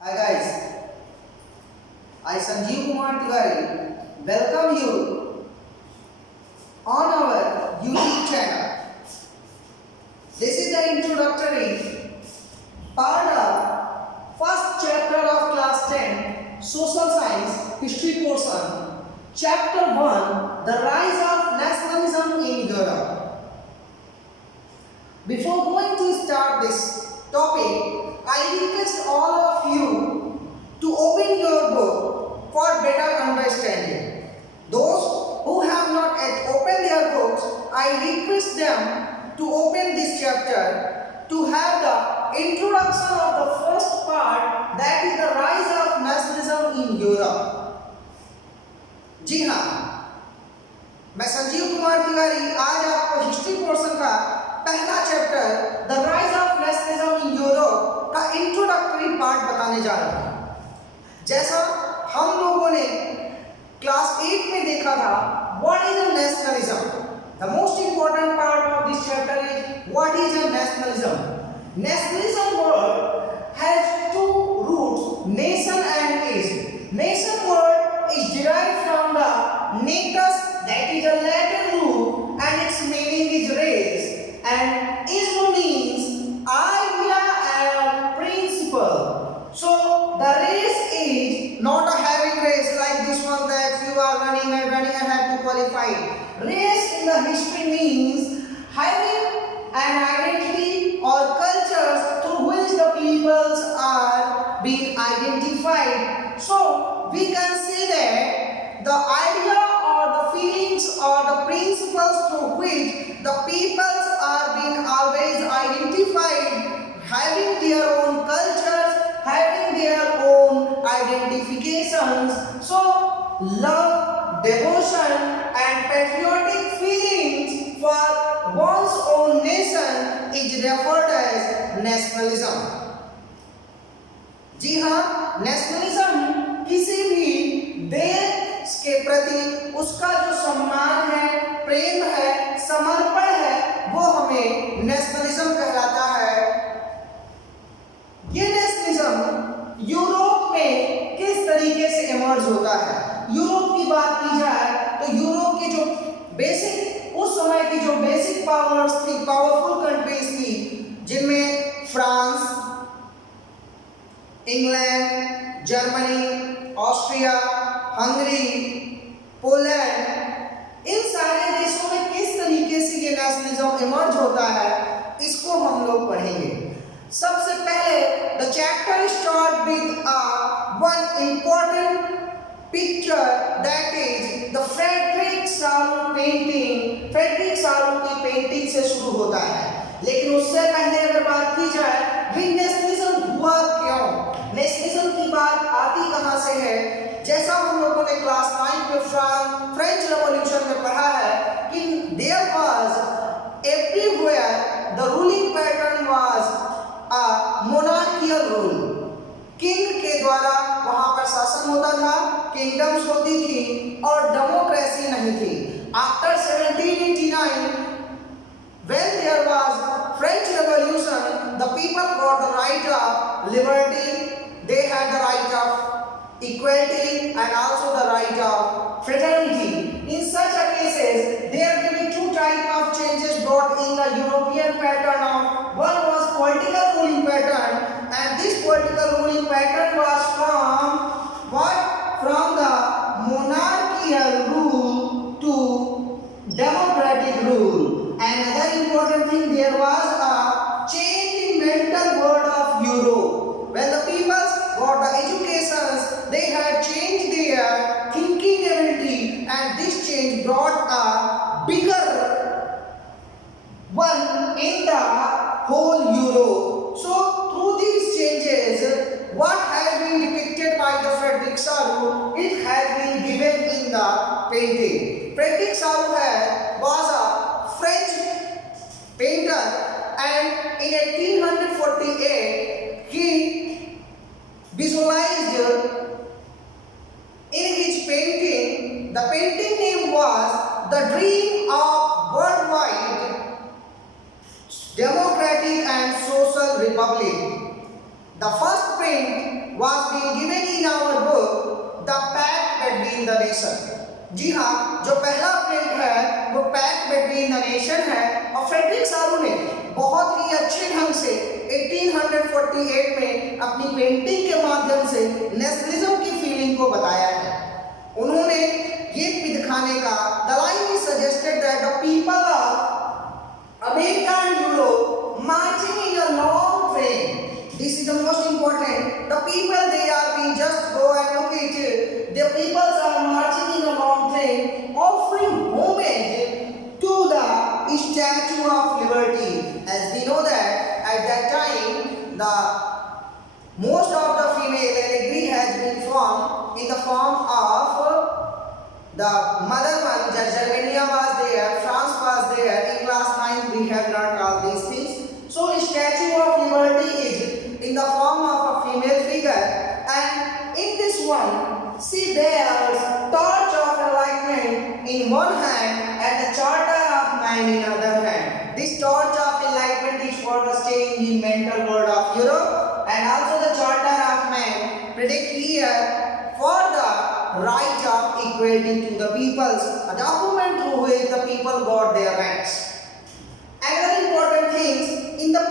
Hi guys, I Sanjeev Kumar Tiwari welcome you on our YouTube channel. This is the introductory part of first chapter of class 10 social science history portion. Chapter 1, the rise of nationalism in Europe. Before going to start this topic, I request all of you to open your book for better understanding. Those who have not yet opened their books, I request them to open this chapter to have the introduction of the first part, that is the rise of nationalism in Europe. जी हाँ, मैं संजीव कुमार तिवारी आज आपको history portion का पहला chapter the rise of nationalism in Europe का introductory part बताने जा रहा हूँ। जैसा हम लोगों ने क्लास 8 में देखा था, what is a nationalism. The most important part of this chapter is what is a nationalism. Nationalism word has two roots, nation and ism. Nation word is derived from the natus, that is a Latin root, and its meaning is race, and ism means idea and principle. So the race is not a having race like this one that you are running and have to qualify. Race in the history means having an identity or cultures through which the peoples are being identified. So we can say that the idea or the feelings or the principles through which the peoples are being always identified, having their own cultures, having their own identifications. So love, devotion and patriotic feelings for one's own nation is referred as nationalism. जी हाँ, nationalism किसी भी देश के प्रति उसका जो सम्मान है, प्रेम है, समर्पण है, वो हमें नेशनलिज्म कहलाता है। ये नेशनलिज्म यूरोप में किस तरीके से इमर्ज होता है। यूरोप की बात की जाए तो यूरोप की जो बेसिक, उस समय की जो बेसिक पावर्स थी, पावरफुल कंट्रीज थी, जिनमें France, England, Germany, Austria, Hungary, Poland, इन सारे देशों में किस तरीके से ये नेशनलिज्म इमर्ज होता है, इसको हम लोग पढ़ेंगे। सबसे पहले the chapter start with one important picture, that is the Frederic Sorrieu painting. Frederic Sorrieu की पेंटिंग से शुरू होता है, लेकिन उससे पहले अगर बात की जाए भी नेशनलिज्म हुआ क्यों, नेशनलिज्म की बात आती कहां से है। जैसा हम लोगों ने क्लास 9 में फ्रेंच रेवोल्यूशन में पढ़ा है कि there was everywhere the ruling pattern was a monarchial rule. King के द्वारा वहां पर शासन होता था, किंगडम्स होती थी और डेमोक्रेसी नहीं थी। After 1789 when there was French Revolution, the people got the right of liberty, they had the right of equality and also the right of fraternity. In such a cases, there will be two types of changes brought in the European pattern of, one was political ruling pattern, and this political ruling pattern was from what? From the monarchical rule to democratic rule. Another important thing, there was a change in mental world of Europe. When the people got the educations, they had changed their thinking ability, and this change brought a bigger one in the whole Europe. So through these changes, what has been was being given in our book, The Pact Between the Nations. जी हाँ, जो पहला print है वो pact between the nation है और Frederick सारू ने बहुत ही अच्छे ढंग से 1848 में अपनी पेंटिंग के माध्यम से नेशनलिज्म की फीलिंग को बताया है। उन्होंने ये भी दिखाने का the line is suggested that the people of America and Europe marching in a long train. This is the most important. The people they are being just go and look at it. The people are marching in a long train, offering homage to the Statue of Liberty. As we know that at that time, the most of the female allegory has been formed in the form of the mother one. Germania was there, France was there. In class 9 we have learned all these things. So Statue of Liberty is in the form of a female figure, and in this one, see there's torch of enlightenment in one hand and the charter of man in other hand. This torch of enlightenment is for the change in mental world of Europe, and also the charter of man predict here for the right of equality to the peoples, a document through which the people got their rights. Another important things in the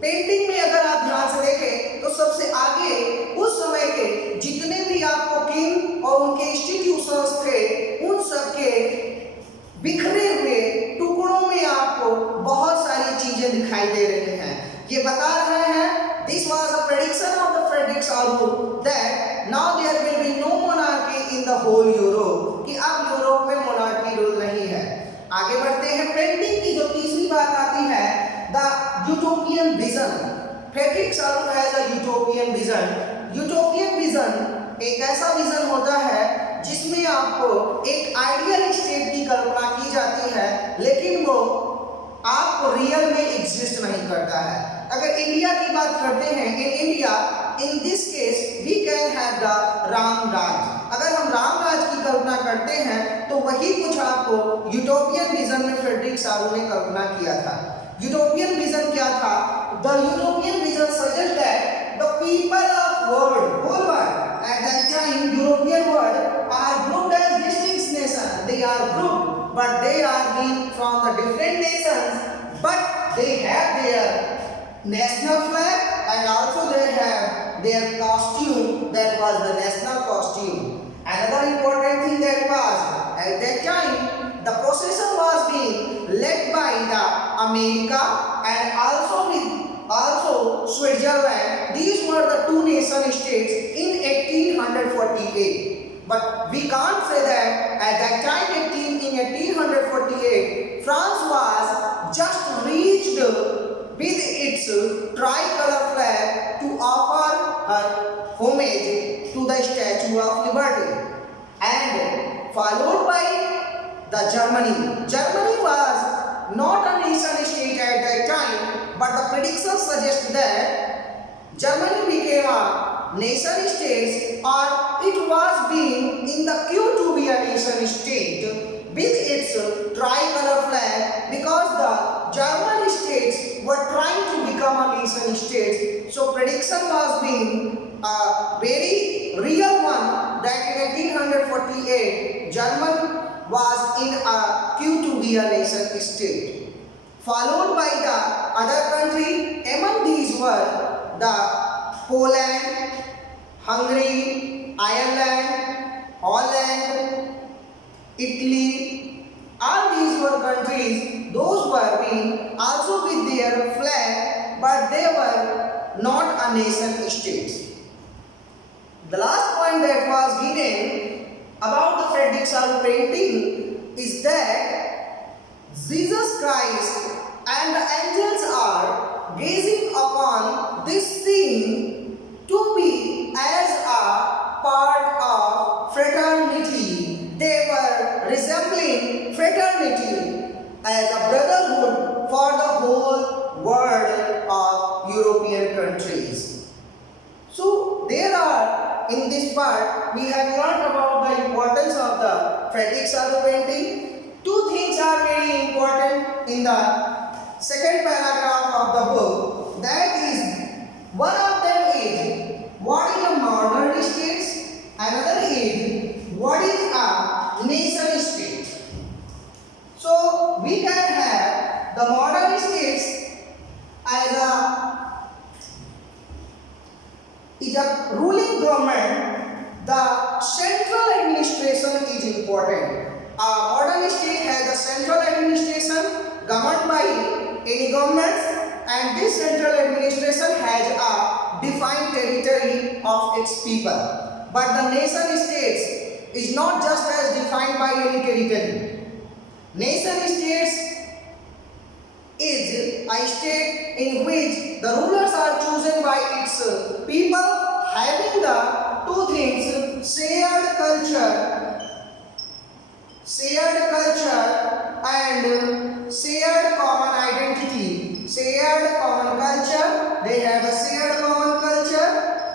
painting में अगर आप ध्यान से देखें तो सबसे आगे उस समय के जितने भी आपको किंग और उनके इंस्टीट्यूशंस थे उन सब के बिखरे हुए टुकड़ों में आपको बहुत सारी चीजें दिखाई दे रही हैं। ये बता रहे हैं this was a prediction of the Frederic Sorrieu that now there will be no monarchy in the whole Europe, कि अब यूरोप में मोनार्की रूल नहीं है। आगे बढ़ते हैं, पेंटिंग की जो तीसरी बात आती है द यूटोपियन विजन. फ्रेडरिक सारू has a utopian vision. Utopian vision एक ऐसा विजन होता है जिसमें आपको एक आइडियल स्टेट की कल्पना की जाती है लेकिन वो आपको रियल में एग्जिस्ट नहीं करता है। अगर इंडिया की बात करते हैं, in India in this case we can have the Ram Raj. अगर हम राम राज की कल्पना करते हैं तो वही कुछ आपको यूटोपियन विजन में फ्रेडरिक सारू ने कल्पना किया था। यूटोपियन विजन क्या था? The European vision suggest that the people of world, whole world at that time European world are grouped as distinct nations. They are grouped but they are being from the different nations, but they have their national flag and also they have their costume, that was the national costume. Another important thing that was at that time the procession was being led by the America and also Switzerland. These were the two nation states in 1848. But we can't say that at that time in 1848 France was just reached with its tricolor flag to offer her homage to the Statue of Liberty, and followed by the Germany. Germany was not a nation state at that time, but the predictions suggest that Germany became a nation state, or it was being in the queue to be a nation state with its tricolor flag, because the German states were trying to become a nation state. So prediction was being a very real one that in 1848 German was in a queue to be a nation state. Followed by the other country, among these were the Poland, Hungary, Ireland, Holland, Italy. All these were countries, those were being also with their flag, but they were not a nation state. The last point that was given about the Frederick Saru painting is that Jesus Christ and the angels are gazing upon this scene to be as a part of fraternity. They were resembling fraternity as a brotherhood for the whole world of European countries. So there are, in this part, we have learned about the importance of the Frederick Saru painting. Two things are very important in the second paragraph of the book. That is, one of them is what is a ruling government, the central administration is important. A modern state has a central administration governed by any governments, and this central administration has a defined territory of its people. But the nation states is not just as defined by any territory. Nation states is a state in which the rulers are chosen by its people, having the two things: shared culture and shared common identity. Shared common culture, they have a shared common culture,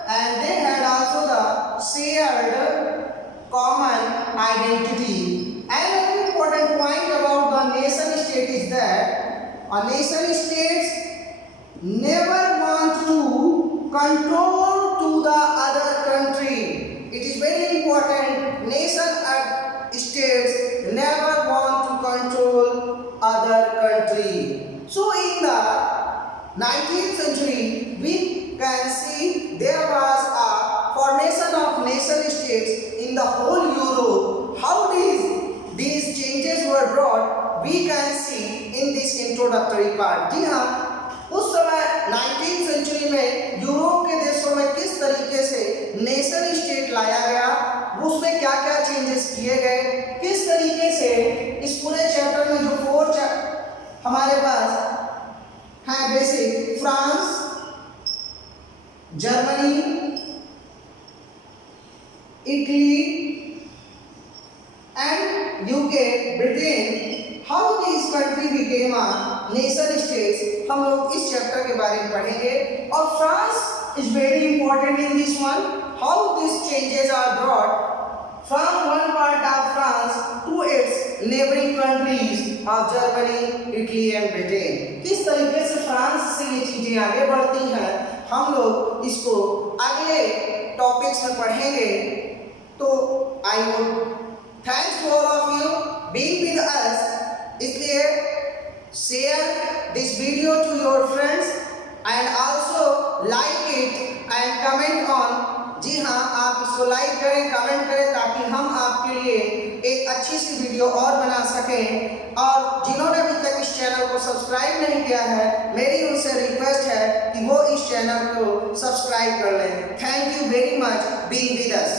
and they had also the shared common identity. Another important point about the nation state is that a nation state never want to control to the other country. It is very important. Nation states never want to control other country. So in the 19th century, we can see there was a formation of nation states in the whole Europe. How these changes were brought, we can see in this introductory part. जी हाँ, उस समय 19th century में Europe के देशों में किस तरीके से नेशन स्टेट लाया गया, उसमें क्या क्या चेंजेस किए गए, किस तरीके से इस पूरे चैप्टर में जो 4 हमारे पास है, basic France, Germany, Italy and UK, Britain, how these country became a nation states, हम लोग इस चैप्टर के बारे में पढ़ेंगे. और France is very important in this one. How these changes are brought from one part of France to its neighboring countries of Germany, Italy and Britain. किस तरीके से फ्रांस से ये चीजें आगे बढ़ती हैं, हम लोग इसको अगले टॉपिक्स में पढ़ेंगे. तो I would thanks to all of you being with us. इसलिए share this video to your friends and also like it and comment on. जी हाँ, आप इसको लाइक करें, कमेंट करें, ताकि हम आपके लिए एक अच्छी सी वीडियो और बना सकें. और जिन्होंने अभी तक इस चैनल को सब्सक्राइब नहीं किया है, मेरी उनसे रिक्वेस्ट है कि वो इस चैनल को सब्सक्राइब कर लें. Thank you very much being with us.